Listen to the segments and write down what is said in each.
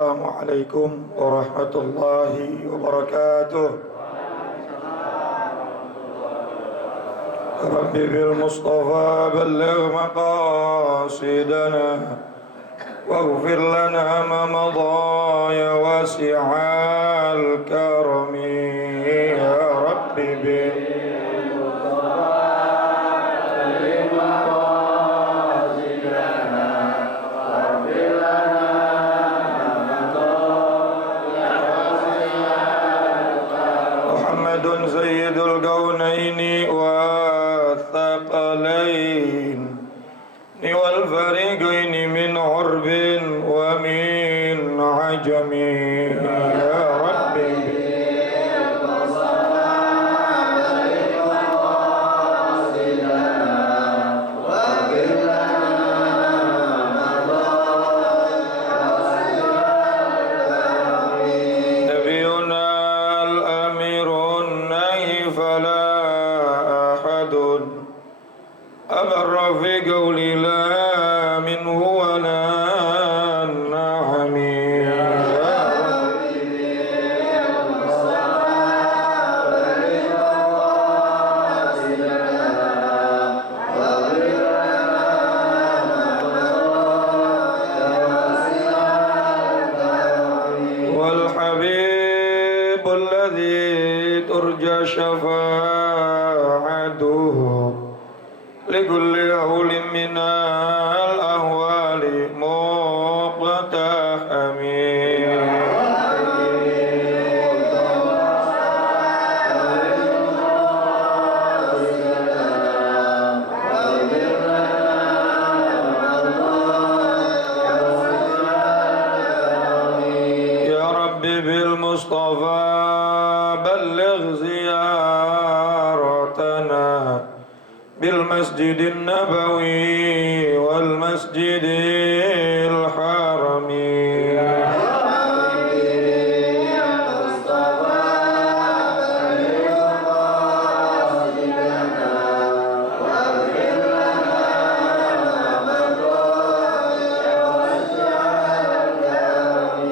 Assalamualaikum warahmatullahi wabarakatuh. Rabbi bil Mustafa balligh maqasidana waghfir lana ma madha ya wasi'al karami ya Rabbi bil سيد الكونين والثقلين والفريقين من عرب ومن عجم يا ربي في قولي لا منه ولا النعم والحبيب الذي ترجى شفاعته لكل هول من الأهوال مقتحم يا ربي بالمصطفى بلغ زيارتنا بالمسجد النبوي والمسجد الحرمي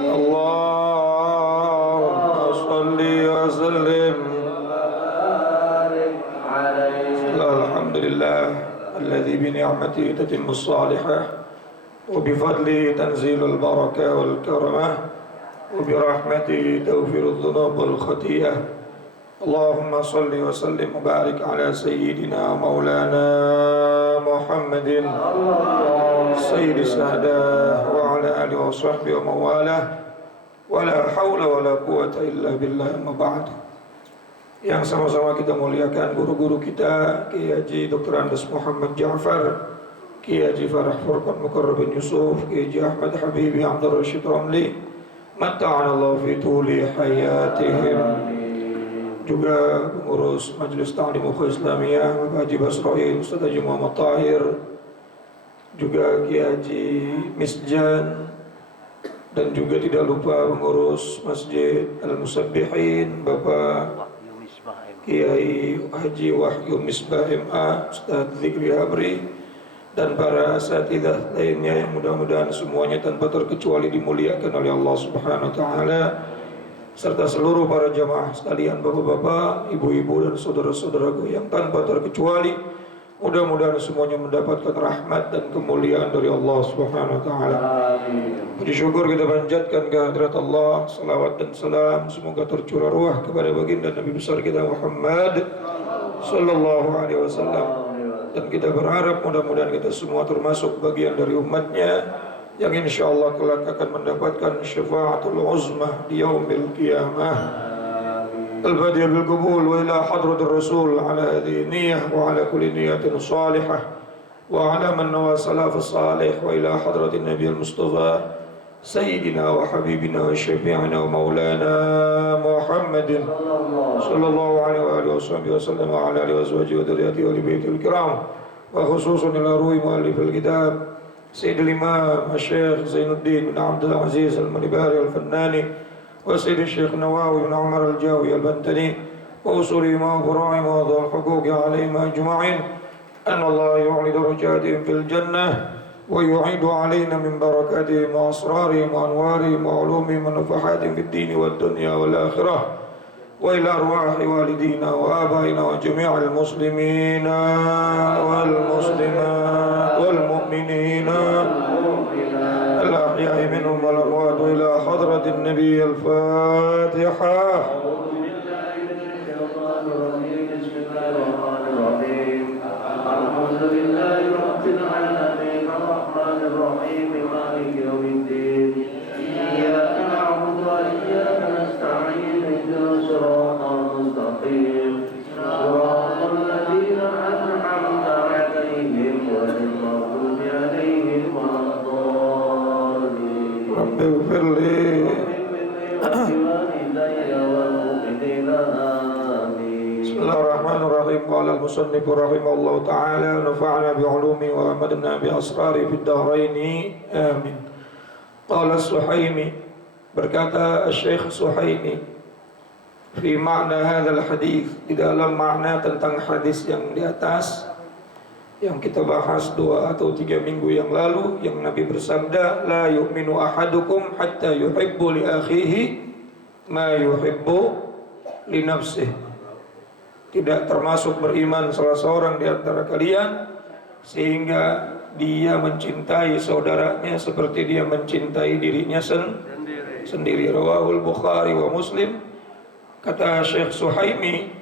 اللهم صل وسلم الحمد لله الذي بنعمته تتم الصالحة وبفضله تنزيل البركة والكرمة وبرحمته تغفر الذنوب والخطيئة. اللهم صل وسلم وبارك على سيدنا مولانا محمد سيد السادة وعلى آله وصحبه ومن والاه ولا حول ولا قوة إلا بالله. أما بعد, yang sama-sama kita muliakan guru-guru kita, Kiai Haji Dr. Andes Muhammad Ja'far, Kiai Haji Farah Furqan Mukarrabin Yusuf, Kiai Haji Ahmad Habibi Abdul Rashid Ramli, matta'anallahu fi tuli hayatihim. Juga pengurus Majelis Ta'lim Ukhuwah Islamiyah Bapak Haji Basroin, Ustaz Haji Muhammad Tahir, juga Kiai Haji Misjan, dan juga tidak lupa pengurus Masjid Al-Musabbihin Bapak Kiai Haji Wahyu Misbah MA, Ustaz Zikri Habri, dan para asatidzah lainnya yang mudah-mudahan semuanya tanpa terkecuali dimuliakan oleh Allah Subhanahu wa taala, serta seluruh para jamaah sekalian, bapak-bapak, ibu-ibu dan saudara-saudaraku yang tanpa terkecuali mudah-mudahan semuanya mendapatkan rahmat dan kemuliaan dari Allah Subhanahu wa taala. Puji syukur kita panjatkan kehadirat Allah, salawat dan salam semoga tercurah ruah kepada baginda Nabi besar kita Muhammad sallallahu alaihi wasallam, dan kita berharap mudah-mudahan kita semua termasuk bagian dari umatnya yang insyaallah kelak akan mendapatkan syafaatul uzmah di yaumil qiyamah. البدء بالقبول وإلى حضرة الرسول على هذه النية وعلى كل نية صالحة وعلى من نوى سلاف الصالح وإلى حضرة النبي المصطفى سيدنا وحبيبنا وشفيعنا ومولانا محمد صلى الله عليه وآله وصحبه وسلم وعلى آله وأزواجه وذريته ولبيته الكرام، وخصوصا إلى روح مؤلف الكتاب سيد الإمام الشيخ زين الدين بن عبد العزيز المنباري الفناني، وسيد الشيخ نواوي بن عمر الجاوي البنتني، وأصولهم وفروعهم وذو الحقوق عليهم أجمعين، أن الله يعلي درجاتهم في الجنة ويعيد علينا من بركاتهم وأسرارهم وأنوارهم وعلومهم ونفحاتهم في الدين والدنيا والآخرة وإلى أرواح والدينا وآبائنا وجميع المسلمين والمسلمات والمؤمنين الأحياء منهم والأموات إلى حضرة النبي الفاتحة. الحمد لله رب العالمين الرحمن الرحيم مالك يوم الدين إياك نعبد وإياك نستعين اهدنا الصراط المستقيم صراط الذين أنعمت عليهم غير المغضوب عليهم ولا الضالين. رب اغفر لي ولوالدي والمؤمنين بسم الله الرحمن الرحيم. قال المصنف رحمه الله تعالى ونفعنا بعلومه وأمدنا بأسراره في الدارين آمين. قال السحيمي, berkata Syekh Suhaimi, fi makna hadzal hadis, di dalam makna tentang hadis yang di atas yang kita bahas 2 atau 3 minggu yang lalu, yang Nabi bersabda, la yu'minu ahadukum hatta yuhibbu li akhihi ma yuhibbu li nafsihi. Tidak termasuk beriman salah seorang di antara kalian sehingga dia mencintai saudaranya seperti dia mencintai dirinya sendiri. Rawahul Bukhari wa Muslim. Kata Syekh Suhaimi,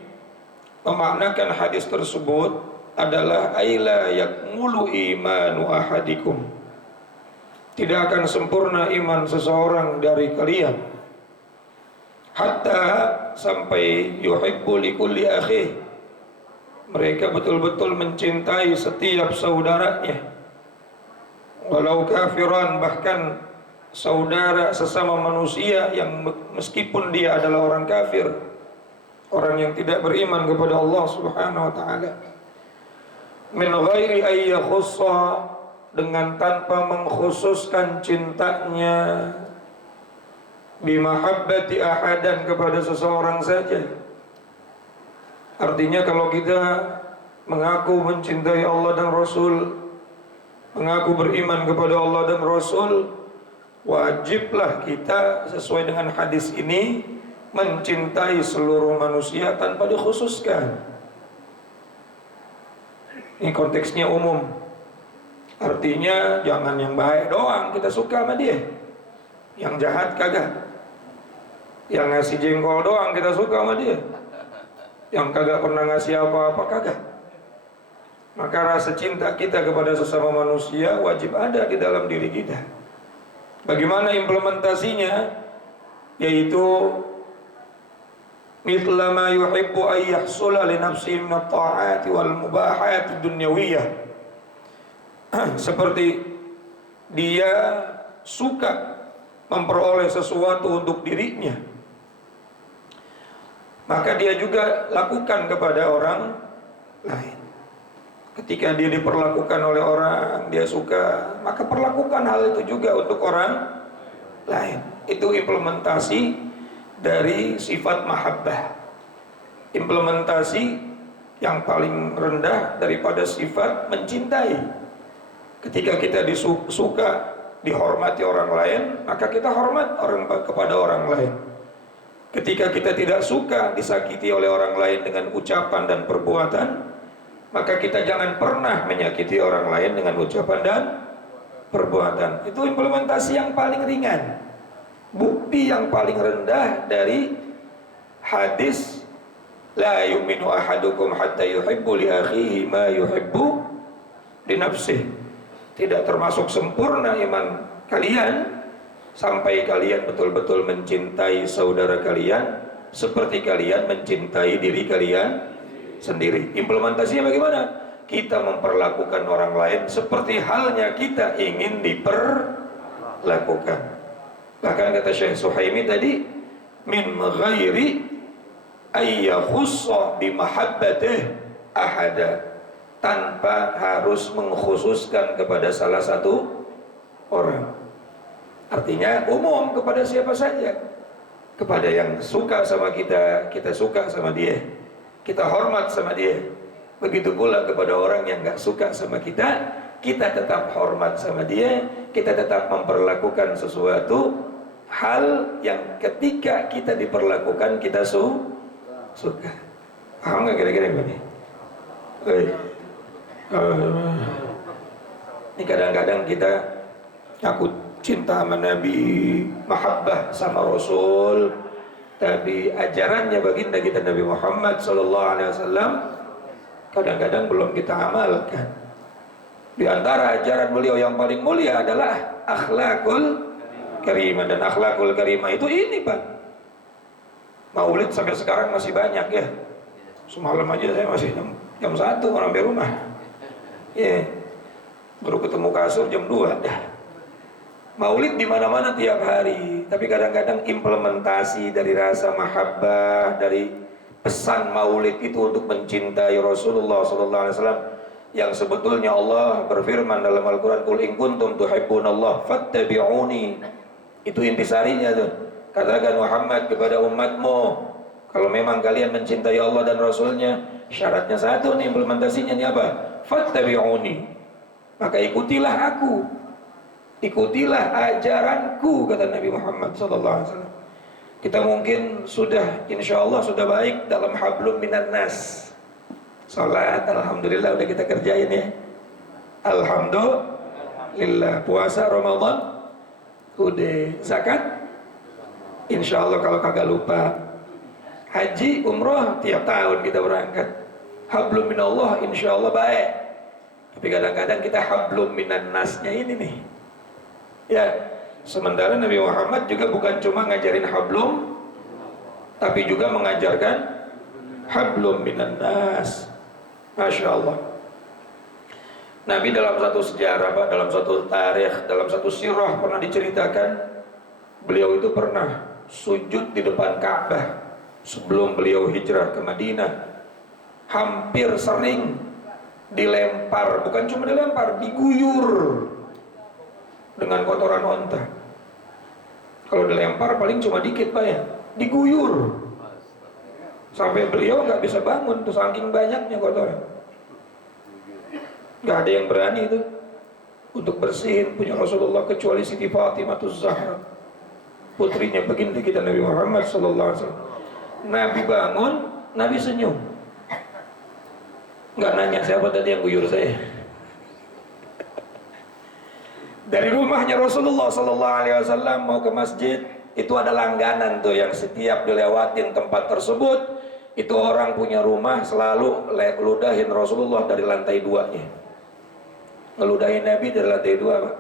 memaknakan hadis tersebut adalah aila yakmulu imanu ahadikum, tidak akan sempurna iman seseorang dari kalian hatta, sampai yuhibbu likulli akhih, mereka betul-betul mencintai setiap saudaranya, walau kafiran, bahkan saudara sesama manusia yang meskipun dia adalah orang kafir, orang yang tidak beriman kepada Allah Subhanahu wa taala, min ghairi ay yakhussa, dengan tanpa mengkhususkan cintanya, bimahabbati ahadan, kepada seseorang saja. Artinya kalau kita mengaku mencintai Allah dan Rasul, mengaku beriman kepada Allah dan Rasul, wajiblah kita sesuai dengan hadis ini mencintai seluruh manusia tanpa dikhususkan. Ini konteksnya umum. Artinya jangan yang baik doang kita suka sama dia, yang jahat kagak. Yang ngasih jengkol doang kita suka sama dia, yang kagak pernah ngasih apa-apa kagak. Maka rasa cinta kita kepada sesama manusia wajib ada di dalam diri kita. Bagaimana implementasinya? Yaitu mithla ma yuhibbu ay yahsula li nafsihi min at-ta'ati wal mubahati dunyawiyah. Seperti dia suka memperoleh sesuatu untuk dirinya, maka dia juga lakukan kepada orang lain. Ketika dia diperlakukan oleh orang, dia suka, maka perlakukan hal itu juga untuk orang lain. Itu implementasi dari sifat mahabbah, implementasi yang paling rendah daripada sifat mencintai. Ketika kita disuka, dihormati orang lain, maka kita hormat kepada orang lain. Ketika kita tidak suka disakiti oleh orang lain dengan ucapan dan perbuatan, maka kita jangan pernah menyakiti orang lain dengan ucapan dan perbuatan. Itu implementasi yang paling ringan, bukti yang paling rendah dari hadis la yu'minu ahadukum hatta yuhibbu li akhihi ma yuhibbu li nafsihi. Tidak termasuk sempurna iman kalian sampai kalian betul-betul mencintai saudara kalian seperti kalian mencintai diri kalian sendiri. Implementasinya bagaimana? Kita memperlakukan orang lain seperti halnya kita ingin diperlakukan. Bahkan kata Syekh Suhaimi tadi, min ghairi ayyakhussa bimahabbatih ahada, tanpa harus mengkhususkan kepada salah satu orang. Artinya umum kepada siapa saja. Kepada yang suka sama kita, kita suka sama dia, kita hormat sama dia. Begitu pula kepada orang yang gak suka sama kita, kita tetap hormat sama dia, kita tetap memperlakukan sesuatu hal yang ketika kita diperlakukan kita suka. Paham nggak kira-kira ini? Ini kadang-kadang kita aku cinta sama Nabi, mahabbah sama Rasul, tapi ajarannya baginda kita Nabi Muhammad SAW kadang-kadang belum kita amalkan. Di antara ajaran beliau yang paling mulia adalah akhlakul karimah, dan akhlakul karimah itu ini Pak. Maulid sampai sekarang masih banyak ya. Semalam aja saya masih jam 1 orang di rumah. Iya. Baru ketemu kasur jam 2 dah. Maulid di mana-mana tiap hari, tapi kadang-kadang implementasi dari rasa mahabbah, dari pesan Maulid itu untuk mencintai Rasulullah SAW, yang sebetulnya Allah berfirman dalam Al-Quran, "Qul in kuntum tuhibbunallah fattabi'uni." Itu intisarinya tuh. Katakan Muhammad kepada umatmu, kalau memang kalian mencintai Allah dan Rasulnya, syaratnya satu nih, implementasinya nih apa? Fattabi'uni. Maka ikutilah aku, ikutilah ajaranku, kata Nabi Muhammad SAW. Kita mungkin sudah, insya Allah sudah baik dalam hablum minan nas. Salat, alhamdulillah udah kita kerjain ya. Alhamdulillah. Puasa Ramadan udah. Zakat insya Allah kalau kagak lupa. Haji, umroh tiap tahun kita berangkat. Hablum minallah insya Allah baik. Tapi kadang-kadang kita hablum minan nasnya ini nih. Ya, sementara Nabi Muhammad juga bukan cuma ngajarin hablum, tapi juga mengajarkan hablum minan nas. Masya Allah. Nabi dalam satu sejarah, Pak, dalam satu tarikh, dalam satu sirah pernah diceritakan, beliau itu pernah sujud di depan Ka'bah sebelum beliau hijrah ke Madinah. Hampir sering dilempar, bukan cuma dilempar, diguyur dengan kotoran onta. Kalau dilempar paling cuma dikit Pak ya, diguyur sampai beliau nggak bisa bangun tuh saking banyaknya kotoran. Nggak ada yang berani itu untuk bersihin punya Rasulullah kecuali Siti Fatimah Zahra, putrinya baginda kita Nabi Muhammad SAW. Nabi bangun, Nabi senyum, nggak nanya siapa tadi yang guyur saya. Dari rumahnya Rasulullah SAW mau ke masjid, itu ada langganan tuh yang setiap dilewatin tempat tersebut, itu orang punya rumah selalu ngeludahin Rasulullah dari lantai 2-nya. Ngeludahin Nabi dari lantai 2 Pak.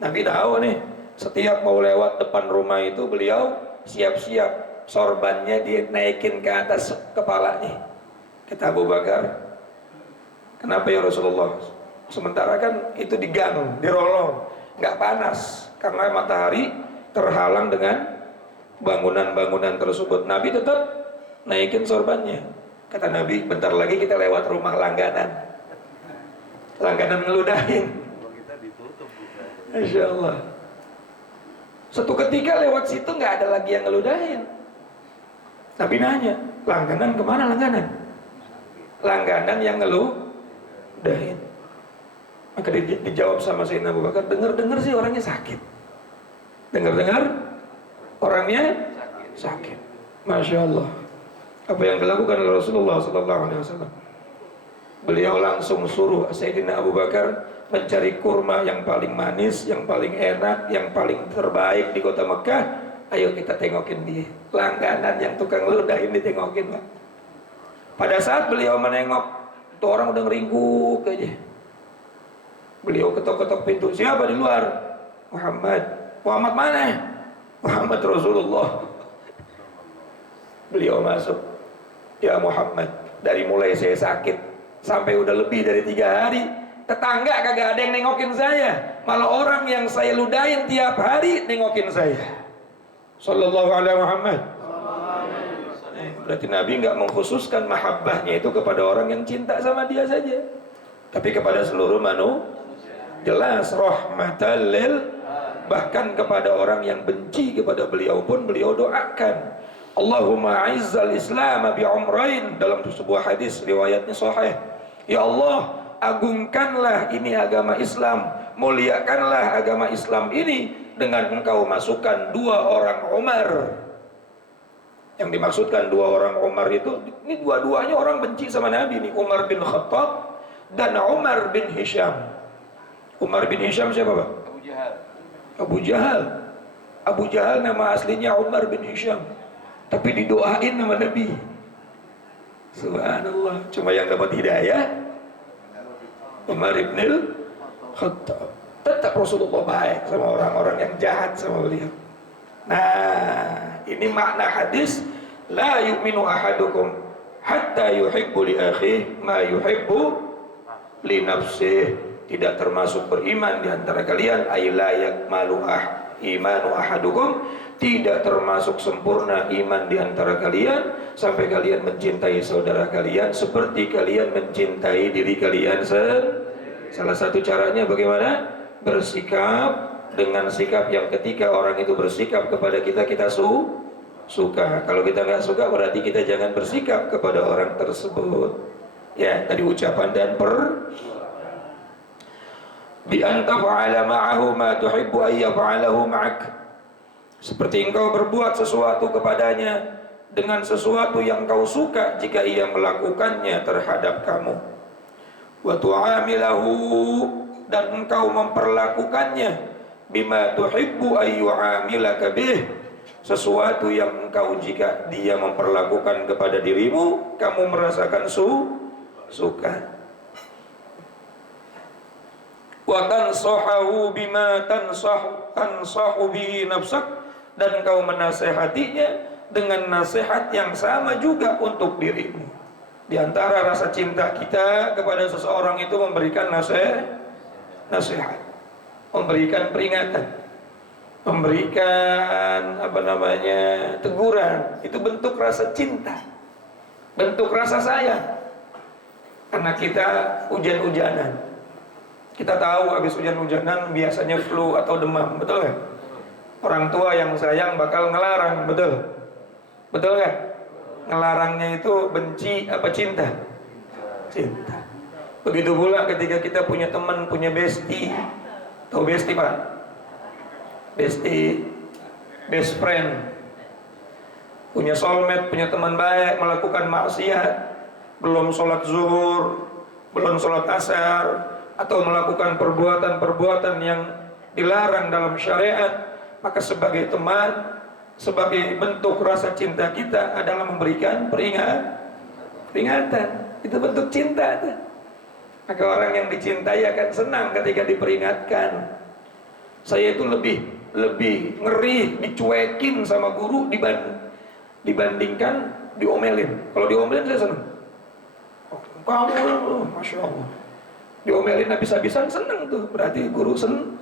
Nabi tahu nih, setiap mau lewat depan rumah itu beliau siap-siap sorbannya dinaikin ke atas kepalanya. Kata Abu Bakar, kenapa ya Rasulullah? Sementara kan itu di gang, di rolong, nggak panas karena matahari terhalang dengan bangunan-bangunan tersebut. Nabi tetap naikin sorbannya. Kata Nabi, bentar lagi kita lewat rumah langganan. Langganan ngeludahin. Masya Allah. Suatu ketika lewat situ nggak ada lagi yang ngeludahin. Nabi nanya, langganan kemana langganan? Langganan yang ngeludahin. Maka dijawab sama Sayyidina Abu Bakar, dengar-dengar sih orangnya sakit. Dengar-dengar orangnya sakit. Masya Allah. Apa yang dilakukan oleh Rasulullah SAW? Beliau langsung suruh Sayyidina Abu Bakar mencari kurma yang paling manis, yang paling enak, yang paling terbaik di kota Mekah. Ayo kita tengokin dia. Langganan yang tukang ludahin ditengokin Pak. Pada saat beliau menengok, tuh orang udah ngeringkuk aja. Beliau ketok-ketok pintu, siapa di luar? Muhammad. Muhammad mana? Muhammad Rasulullah. Beliau masuk, ya Muhammad, dari mulai saya sakit sampai udah lebih dari 3 hari, tetangga kagak ada yang nengokin saya, malah orang yang saya ludahin tiap hari nengokin saya. Sallallahu alaihi Muhammad. Berarti Nabi nggak mengkhususkan mahabbahnya itu kepada orang yang cinta sama dia saja, tapi kepada seluruh manusia. Jelas rahmatan lil, bahkan kepada orang yang benci kepada beliau pun beliau doakan, Allahumma aizzal Islam bi umrain, dalam sebuah hadis riwayatnya sahih. Ya Allah, agungkanlah ini agama Islam, muliakanlah agama Islam ini dengan engkau masukkan 2 orang Umar. Yang dimaksudkan 2 orang Umar itu, ini dua-duanya orang benci sama Nabi nih, Umar bin Khattab dan Umar bin Hisham. Umar bin Hisham siapa, Pak? Abu Jahal. Abu Jahal nama aslinya Umar bin Hisham, tapi didoain sama Nabi. Subhanallah. Cuma yang dapat hidayah Umar bin Khattab. Tetap Rasulullah baik sama orang-orang yang jahat sama beliau. Nah, ini makna hadis, la yu'minu ahadukum hatta yuhibbu li akhihi ma yuhibbu li nafsihi. Tidak termasuk beriman di antara kalian, ay la yakmalu imanu ahadukum, tidak termasuk sempurna iman di antara kalian sampai kalian mencintai saudara kalian seperti kalian mencintai diri kalian sendiri. Salah satu caranya bagaimana? Bersikap dengan sikap yang ketika orang itu bersikap kepada kita, kita suka. Kalau kita nggak suka, berarti kita jangan bersikap kepada orang tersebut. Ya, tadi ucapan dan bi anta fa'ala ma'ahu ma tuhibbu ay yaf'alahu ma'ak. Seperti engkau berbuat sesuatu kepadanya dengan sesuatu yang kau suka jika ia melakukannya terhadap kamu. Wa tu'amilahu, dan engkau memperlakukannya bima tuhibbu ay yu'amilaka bih, sesuatu yang engkau jika dia memperlakukan kepada dirimu kamu merasakan suka. Wa tansahu bima tansahu bihi nafsak, dan engkau menasehatinya dengan nasihat yang sama juga untuk dirimu. Di antara rasa cinta kita kepada seseorang itu memberikan nasihat, memberikan peringatan, memberikan teguran. Itu bentuk rasa cinta, bentuk rasa sayang. Karena kita hujan-hujanan, kita tahu habis hujan-hujanan biasanya flu atau demam, betul nggak? Orang tua yang sayang bakal ngelarang, betul nggak? Ngelarangnya itu benci apa cinta? Cinta. Begitu pula ketika kita punya teman, punya bestie. Tahu bestie, Pak? Bestie, best friend. Punya soulmate, punya teman baik, melakukan maksiat, belum sholat zuhur, belum sholat asar, atau melakukan perbuatan-perbuatan yang dilarang dalam syariat, maka sebagai teman, sebagai bentuk rasa cinta kita adalah memberikan peringatan. Itu bentuk cinta. Maka orang yang dicintai akan senang ketika diperingatkan. Saya itu lebih ngeri dicuekin sama guru dibandingkan diomelin. Kalau diomelin saya senang. Kamu, masya Allah. Diomelin habis-habisan senang tuh, berarti guru senang.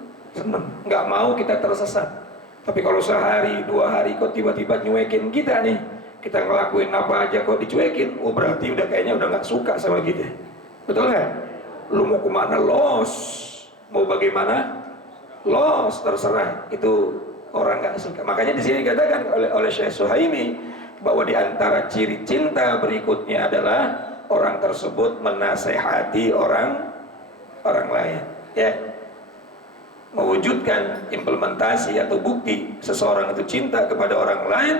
Nggak mau kita tersesat. Tapi kalau sehari, 2 hari kok tiba-tiba nyuekin kita nih, kita ngelakuin apa aja kok dicuekin, berarti kayaknya udah nggak suka sama kita. Betul nggak? Lu mau kemana? Los. Mau bagaimana? Los, terserah. Itu orang nggak suka. Makanya di sini dikatakan oleh Syekh Suhaimi bahwa di antara ciri cinta berikutnya adalah orang tersebut menasehati orang lain. Ya. Mewujudkan implementasi atau bukti seseorang itu cinta kepada orang lain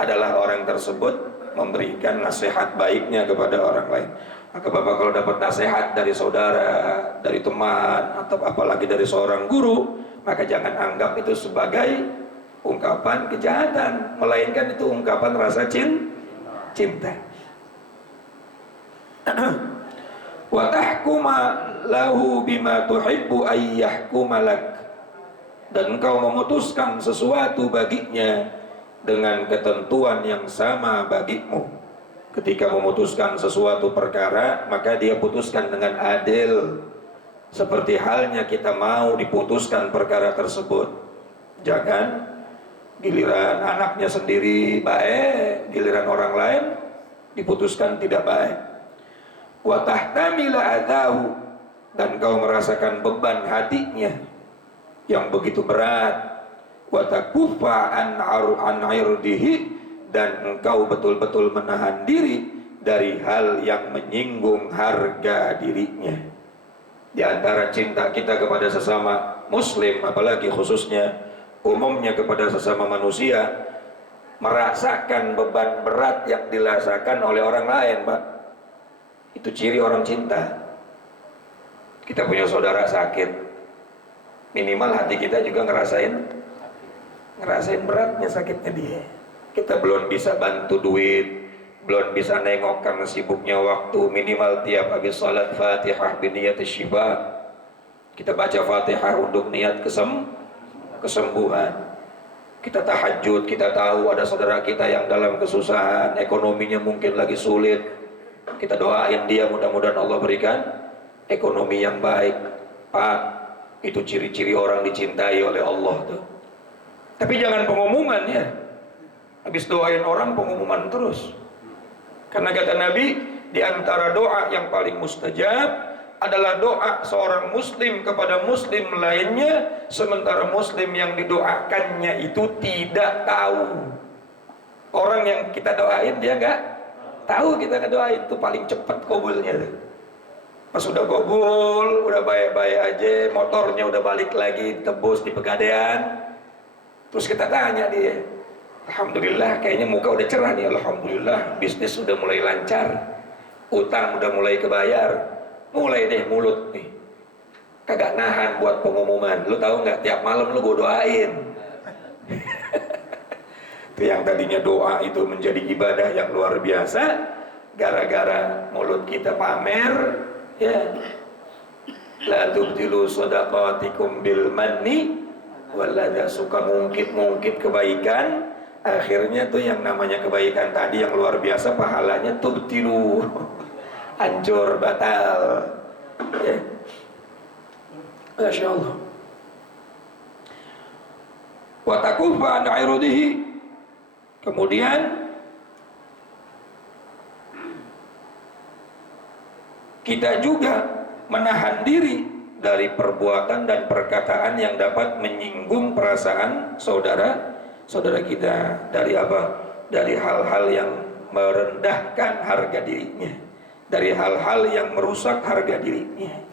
adalah orang tersebut memberikan nasihat baiknya kepada orang lain. Maka Bapak kalau dapat nasihat dari saudara, dari teman, atau apalagi dari seorang guru, maka jangan anggap itu sebagai ungkapan kejahatan, melainkan itu ungkapan rasa cinta. Wa tahkuma lahu bima tuhibbu ay yahkuma lak, dan engkau memutuskan sesuatu baginya dengan ketentuan yang sama bagimu. Ketika memutuskan sesuatu perkara, maka dia putuskan dengan adil, seperti halnya kita mau diputuskan perkara tersebut. Jangan giliran anaknya sendiri baik, giliran orang lain diputuskan tidak baik. Wa tahtamila adahu, dan kau merasakan beban hatinya yang begitu berat. Wa takuffa an irdihi, dan engkau betul-betul menahan diri dari hal yang menyinggung harga dirinya. Di antara cinta kita kepada sesama muslim, apalagi khususnya umumnya kepada sesama manusia, merasakan beban berat yang dirasakan oleh orang lain, Pak. Itu ciri orang cinta. Kita punya saudara sakit, minimal hati kita juga ngerasain beratnya sakitnya dia. Kita belum bisa bantu duit, belum bisa nengok karena sibuknya waktu, minimal tiap habis salat Fatihah biniyati syifa. Kita baca Fatihah untuk niat kesembuhan. Kita tahajud, kita tahu ada saudara kita yang dalam kesusahan, ekonominya mungkin lagi sulit. Kita doain dia, mudah-mudahan Allah berikan ekonomi yang baik. Pak, itu ciri-ciri orang dicintai oleh Allah tuh. Tapi jangan pengumuman ya. Habis doain orang pengumuman terus. Karena kata Nabi, di antara doa yang paling mustajab adalah doa seorang muslim kepada muslim lainnya, sementara muslim yang didoakannya itu tidak tahu. Orang yang kita doain dia nggak tahu kita ngedoain, itu paling cepat kabulnya tuh. Pas udah kabul, udah baik-baik aja, motornya udah balik lagi, tebus di Pegadaian. Terus kita tanya dia, alhamdulillah kayaknya muka udah cerah nih, alhamdulillah bisnis udah mulai lancar, utang udah mulai kebayar, mulai deh mulut nih kagak nahan buat pengumuman. Lu tahu nggak, tiap malam lu gue doain. Itu yang tadinya doa itu menjadi ibadah yang luar biasa, gara-gara mulut kita pamer, ya, la tubtilu shadaqatikum bil manni walada, suka ngungkit kebaikan, akhirnya tuh yang namanya kebaikan tadi yang luar biasa pahalanya tubtilu, hancur, batal, ya. Masya Allah. Wa takufa an irudihi, kemudian kita juga menahan diri dari perbuatan dan perkataan yang dapat menyinggung perasaan saudara kita. Dari apa? Dari hal-hal yang merendahkan harga dirinya, dari hal-hal yang merusak harga dirinya.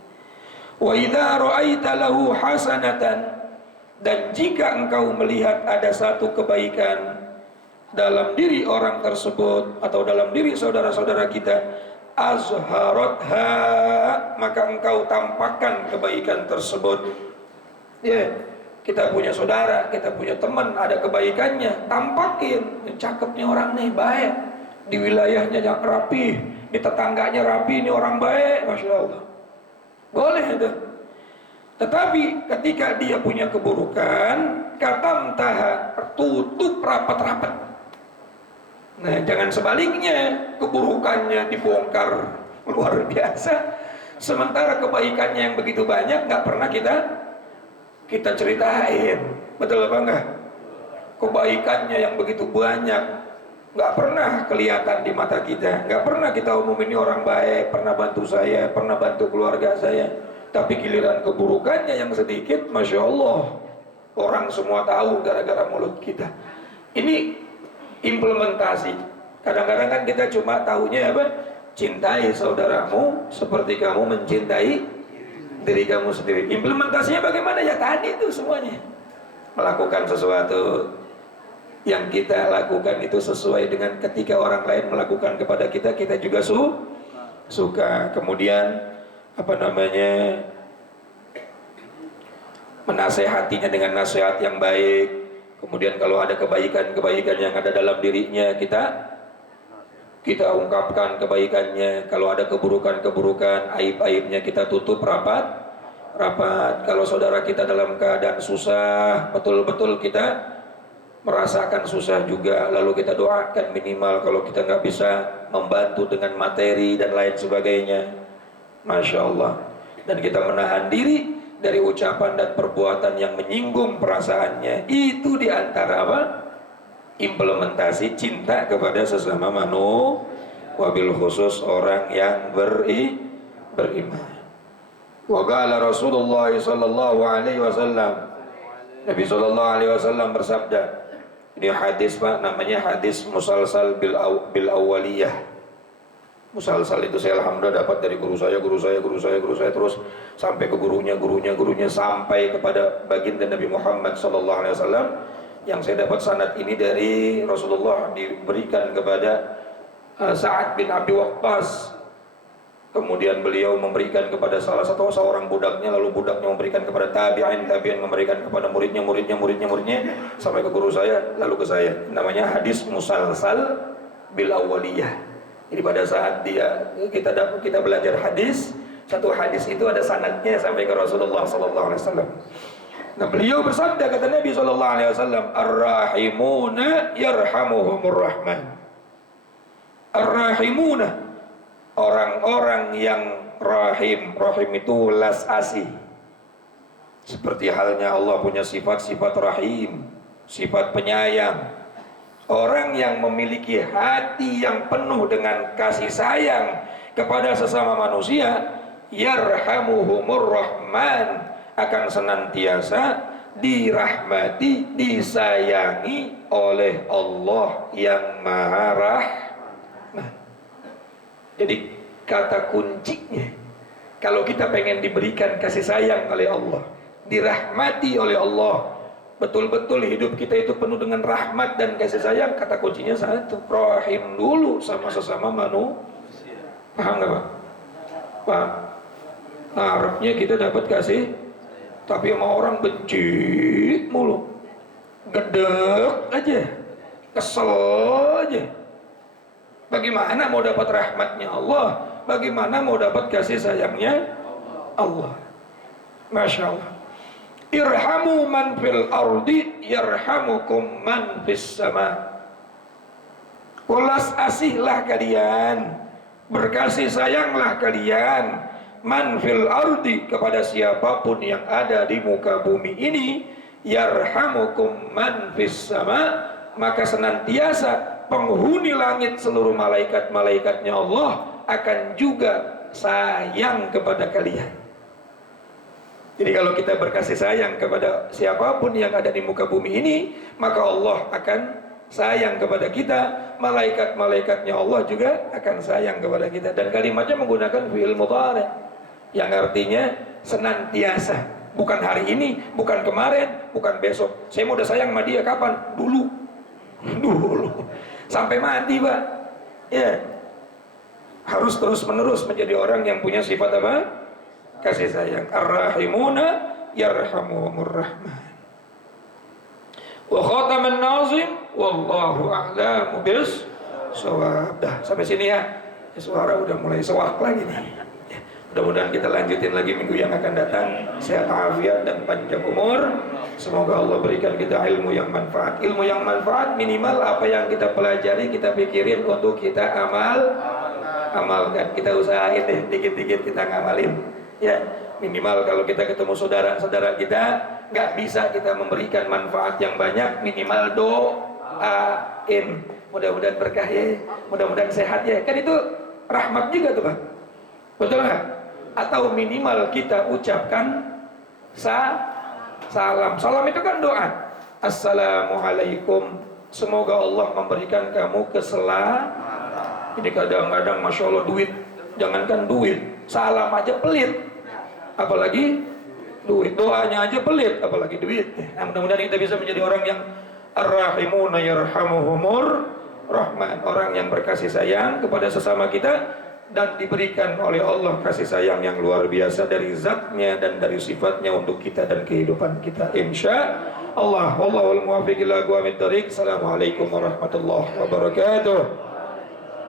Wa idza ra'aita lahu hasanatan, dan jika engkau melihat ada satu kebaikan dalam diri orang tersebut atau dalam diri saudara-saudara kita, azharatha, maka engkau tampakkan kebaikan tersebut. Ya, kita punya saudara, kita punya teman, ada kebaikannya, tampakin. Cakepnya orang nih, baik, di wilayahnya yang rapi, di tetangganya rapi, ini orang baik, masya Allah, boleh itu. Tetapi ketika dia punya keburukan, katamtaha, tutup rapat-rapat. Nah, jangan sebaliknya, keburukannya dibongkar luar biasa, sementara kebaikannya yang begitu banyak nggak pernah kita ceritain. Betul apa enggak? Kebaikannya yang begitu banyak nggak pernah kelihatan di mata kita, nggak pernah kita umumin ini orang baik, pernah bantu saya, pernah bantu keluarga saya. Tapi giliran keburukannya yang sedikit, masya Allah, orang semua tahu gara-gara mulut kita. Ini implementasi. Kadang-kadang kan kita cuma tahunya apa? Cintai saudaramu seperti kamu mencintai diri kamu sendiri. Implementasinya bagaimana? Ya tadi itu semuanya. Melakukan sesuatu yang kita lakukan itu sesuai dengan ketika orang lain melakukan kepada kita, kita juga suka. Kemudian apa namanya, menasehatinya dengan nasihat yang baik. Kemudian kalau ada kebaikan-kebaikan yang ada dalam dirinya, kita ungkapkan kebaikannya. Kalau ada keburukan-keburukan, aib-aibnya kita tutup rapat. Kalau saudara kita dalam keadaan susah, betul-betul kita merasakan susah juga, lalu kita doakan minimal. Kalau kita nggak bisa membantu dengan materi dan lain sebagainya, masya Allah. Dan kita menahan diri dari ucapan dan perbuatan yang menyinggung perasaannya. Itu diantara apa? Implementasi cinta kepada sesama manusia, wabil khusus orang yang beriman. Wa qala Rasulullah sallallahu alaihi wasallam, Nabi sallallahu alaihi wasallam bersabda, ini hadis Pak, namanya hadis musalsal bil awwaliyah. Musalsal itu saya alhamdulillah dapat dari guru saya terus sampai ke gurunya sampai kepada baginda Nabi Muhammad sallallahu alaihi wasallam. Yang saya dapat sanad ini dari Rasulullah diberikan kepada Sa'ad bin Abi Waqqas. Kemudian beliau memberikan kepada salah satu seorang budaknya, lalu budaknya memberikan kepada tabi'in memberikan kepada muridnya sampai ke guru saya, lalu ke saya. Namanya hadis musalsal bil awwaliyah. Jadi pada saat kita belajar hadis, satu hadis itu ada sanadnya sampai ke Rasulullah sallallahu alaihi wasallam. Nah, beliau bersabda, kata Nabi sallallahu alaihi wasallam, "Ar-rahimuna yarhamuhumur rahman." Ar-rahimuna, orang-orang yang rahim itu welas asih. Seperti halnya Allah punya sifat-sifat rahim, sifat penyayang. Orang yang memiliki hati yang penuh dengan kasih sayang kepada sesama manusia, yarhamuhumur rahman, akan senantiasa dirahmati, disayangi oleh Allah yang Maha Rahman. Jadi kata kuncinya, kalau kita pengen diberikan kasih sayang oleh Allah, dirahmati oleh Allah, betul-betul hidup kita itu penuh dengan rahmat dan kasih sayang, kata kuncinya satu, rahim dulu sama sesama manusia. Paham nggak Pak? Pak, harapnya kita dapat kasih, tapi sama orang benci mulu, gedek aja, kesel aja. Bagaimana mau dapat rahmatnya Allah? Bagaimana mau dapat kasih sayangnya Allah? Masya Allah. Irhamu man fil ardi yarhamukum man fis sama. Ulas asihlah kalian, berkasih sayanglah kalian, man fil ardi, kepada siapapun yang ada di muka bumi ini, yarhamukum man fis sama, maka senantiasa penghuni langit seluruh malaikat-malaikatnya Allah akan juga sayang kepada kalian. Jadi kalau kita berkasih sayang kepada siapapun yang ada di muka bumi ini, maka Allah akan sayang kepada kita, malaikat-malaikatnya Allah juga akan sayang kepada kita. Dan kalimatnya menggunakan fi'il mudhari', yang artinya senantiasa, bukan hari ini, bukan kemarin, bukan besok. Saya mau udah sayang sama dia kapan? Dulu sampai mati Pak. Ya, harus terus menerus menjadi orang yang punya sifat apa? Kasih sayang. Ar-rahimuna yarhamuhumur rahman. Wa khataman nazim wallahu a'lamu bis shawab. Dah sampai sini ya. Suara udah mulai sewak lagi nih. Mudah-mudahan kita lanjutin lagi minggu yang akan datang. Sehat afiat dan panjang umur. Semoga Allah berikan kita ilmu yang manfaat. Ilmu yang manfaat minimal apa yang kita pelajari, kita pikirin untuk kita amalkan. Kita usahain deh, dikit-dikit kita ngamalin. Ya, minimal kalau kita ketemu saudara-saudara kita, nggak bisa kita memberikan manfaat yang banyak, minimal doain. Mudah-mudahan berkah ya, mudah-mudahan sehat ya. Kan itu rahmat juga tuh Pak. Betul nggak? Atau minimal kita ucapkan salam. Salam itu kan doa. Assalamualaikum. Semoga Allah memberikan kamu keselamatan. Ini kadang-kadang Masya Allah duit, jangankan duit, salam aja pelit, apalagi duit. Doanya aja pelit, apalagi duit. Nah, mudah-mudahan kita bisa menjadi orang yang ar-rahimuna yarhamuhumur rahman, orang yang berkasih sayang kepada sesama kita, dan diberikan oleh Allah kasih sayang yang luar biasa dari zatnya dan dari sifatnya untuk kita dan kehidupan kita, insya Allah. Wallahul muwaffiq ila aqwamit thoriq. Assalamualaikum warahmatullahi wabarakatuh.